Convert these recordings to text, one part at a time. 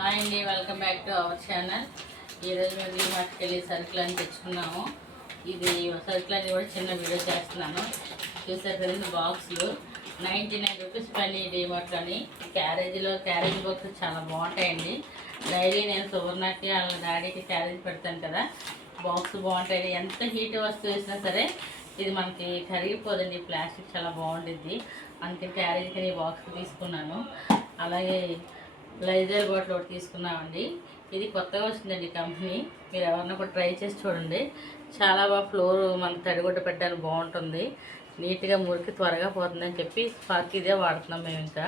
Hi అండి welcome back to our channel. ఈరోజు మేము డిమార్ట్కి వెళ్ళి సరుకులు అని తెచ్చుకున్నాము. ఇది సరుకులు అని కూడా చిన్న వీడియో చేస్తున్నాను. చూసారు కదండి బాక్సులు. నైంటీ నైన్ రూపీస్ పని డీమార్ట్లోని క్యారేజీలో క్యారేజ్ బాక్స్ చాలా బాగుంటాయండి. డైలీ నేను సువర్ణకి వాళ్ళ డాడీకి క్యారేజ్ పెడతాను కదా. బాక్స్ బాగుంటాయి. ఎంత హీట్ వస్తువు వేసినా సరే ఇది మనకి కరిగిపోదండి. ప్లాస్టిక్ చాలా బాగుంటుంది అందుకే క్యారేజ్కి ఈ బాక్స్ తీసుకున్నాను. అలాగే లైజర్ బాటిల్ ఒకటి తీసుకున్నామండి ఇది కొత్తగా వచ్చిందండి కంపెనీ. మీరు ఎవరన్నా కూడా ట్రై చేసి చూడండి. చాలా బాగా ఫ్లోర్ మన తడిగుడ్డ పెట్టడానికి బాగుంటుంది. నీట్గా మురికి త్వరగా పోతుందని చెప్పి స్పార్క్ ఇదే వాడుతున్నాం మేము ఇంకా.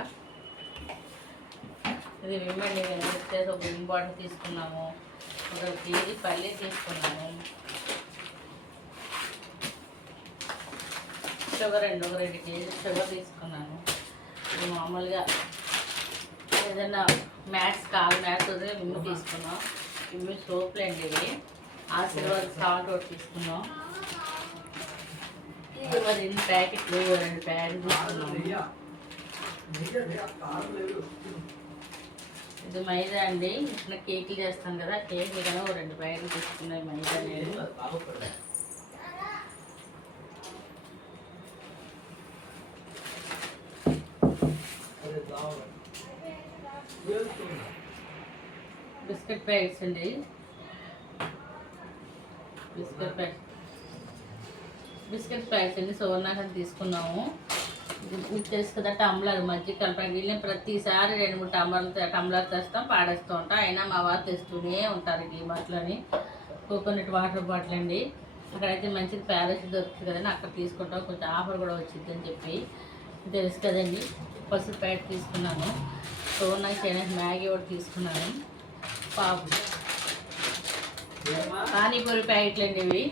ఇది విమండి మేము వచ్చేసి ఒక విమ్ బాటిల్ తీసుకున్నాము. ఒక కేజీ పల్లి తీసుకున్నాము. షుగర్ అండి ఒక రెండు కేజీ షుగర్ తీసుకున్నాను. మామూలుగా ఏదైనా మ్యాట్స్ కాలు మ్యాట్స్ వదిలే విమ్ము తీసుకున్నాం. విమ్ము సోపులు అండి ఇవి. ఆశీర్వాద్ సాల్ట్ ఒకటి తీసుకున్నాం. ఇది మరి రెండు ప్యాకెట్లు రెండు ప్యాకెట్లు తీసుకున్నాం. ఇది మైదా అండి. ఇట్లా కేకులు చేస్తాం కదా కేక్ కదా రెండు ప్యాకెట్లు తీసుకున్నాయి మైదా నేను బిస్కెట్ ప్యాకెట్స్ అండి. Biscuit packet. బిస్కెట్ ప్యాకెట్స్ అండి సువర్ణాకర్ తీసుకున్నాము. ఇది మీకు తెలుసు కదా టంబ్లర్ మజ్జిగ కలపడానికి వీళ్ళని ప్రతిసారి రెండు మూడు టంబ్లర్లు టంబ్లర్ తెస్తాం పాడేస్తూ ఉంటాం. అయినా మా వారు తెస్తూనే ఉంటారు ఈ బాటిల్ని. కోకోనట్ వాటర్ బాటిల్ అండి. అక్కడైతే మంచిది ప్యారెస్ దొరుకుతుంది కదండి అక్కడ తీసుకుంటాం. కొంచెం ఆఫర్ కూడా వచ్చింది అని చెప్పి. తెలుసు కదండి పసుపు ప్యాకెట్ తీసుకున్నాను. సోనా చేయడానికి మ్యాగీ కూడా తీసుకున్నాను. పాపు పానీపూరి ప్యాకెట్లు అండి ఇవి.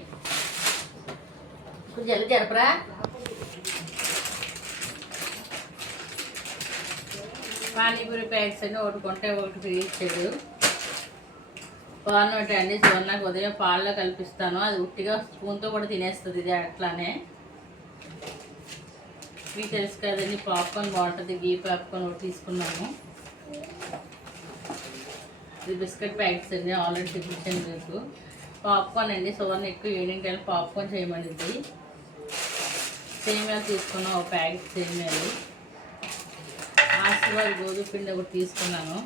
కొంచెం జరపరా? పానీపూరి ప్యాకెట్స్ అండి ఒకటి కొంటే ఒకటి ఫ్రీ ఇచ్చాడు. పాలనోటి అండి సోనాకు ఉదయం పాలలో కల్పిస్తాను. అది ఉట్టిగా స్పూన్తో కూడా తినేస్తుంది ఇది అట్లానే. మీకు తెలుసు కదండి పాప్కార్న్ బాగుంటుంది. గీ పాప్కార్న్ ఒకటి తీసుకున్నాము. ఇది బిస్కెట్ ప్యాకెట్స్ అండి ఆల్రెడీ చూపించాను మీకు పాప్కార్న్ అండి సువర్ణ ఎక్కువ ఈవినింగ్ పాప్కార్న్ పాప్కార్న్ చేయమనింది సేమియాలు తీసుకున్నాం ఒక ప్యాకెట్ సేమియాలు. ఆశీర్వాద్ గోధుమ పిండి ఒకటి తీసుకున్నాను.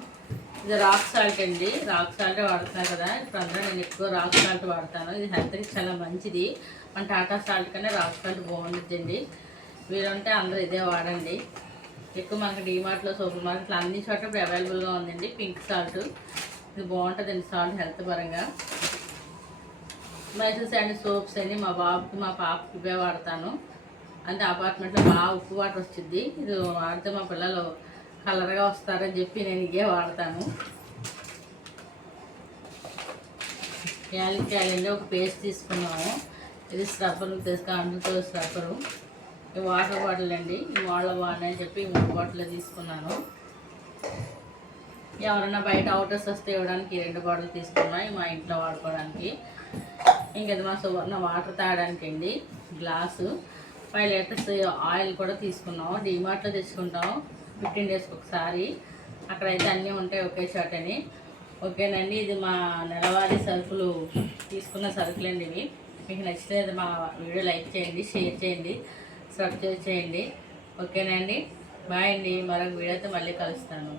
ఇది రాక్ సాల్ట్ అండి రాక్ సాల్ట్ వాడుతున్నారు కదా. ఇప్పుడు అందరూ నేను ఎక్కువ రాక్ సాల్ట్ వాడతాను. ఇది హెల్త్కి చాలా మంచిది. మన టాటా సాల్ట్ కన్నా రాక్ సాల్ట్ బాగుంటుందండి వీరుంటే అందరూ ఇదే వాడండి. ఎక్కువ మనకి డీమార్ట్లో సూపర్ మార్కెట్లో అన్ని చోట్ల ఇప్పుడు అవైలబుల్గా ఉందండి పింక్ సాల్ట్. ఇది బాగుంటుందండి సాల్ట్ హెల్త్ పరంగా. మైసూర్ శాండ్ సోప్స్ అని మా బాబుకి మా పాపకి ఇవే వాడతాను. అంటే అపార్ట్మెంట్లో బాగా ఉప్పు వాటర్ వచ్చింది ఇది వాడితే మా పిల్లలు కలర్గా వస్తారని చెప్పి నేను ఇవే వాడతాను. యాలక్కాయలు అండి ఒక పేస్ట్ తీసుకున్నాము. ఇది స్క్రబ్బర్ తీసుకుని అందుతో స్క్రబ్బరు ఈ వాటర్ బాటిల్ అండి ఈ వాళ్ళ బాగున్నాయి అని చెప్పి ఈ మూడు బాటిల్ తీసుకున్నాను. ఎవరైనా బయట అవుటర్స్ వస్తే ఇవ్వడానికి రెండు బాటిల్ తీసుకున్నాయి మా ఇంట్లో వాడుకోవడానికి. ఇంకది మా సువర్ణ వాటర్ తాగడానికి అండి. గ్లాసు ఫైవ్ లీటర్స్ ఆయిల్ కూడా తీసుకున్నాం. డిమార్ట్లో తెచ్చుకుంటాం. ఫిఫ్టీన్ డేస్కి ఒకసారి. అక్కడైతే అన్నీ ఉంటాయి ఒకే చోట అని. ఓకేనండి ఇది మా నెలవారీ సరుకులు తీసుకున్న సరుకులండి ఇవి. మీకు నచ్చితే మా వీడియో లైక్ చేయండి షేర్ చేయండి సబ్స్క్రైబ్ చేయండి. ఓకేనండి బాయ్ అండి. మరొక వీడియోతో మళ్ళీ కలుస్తాను.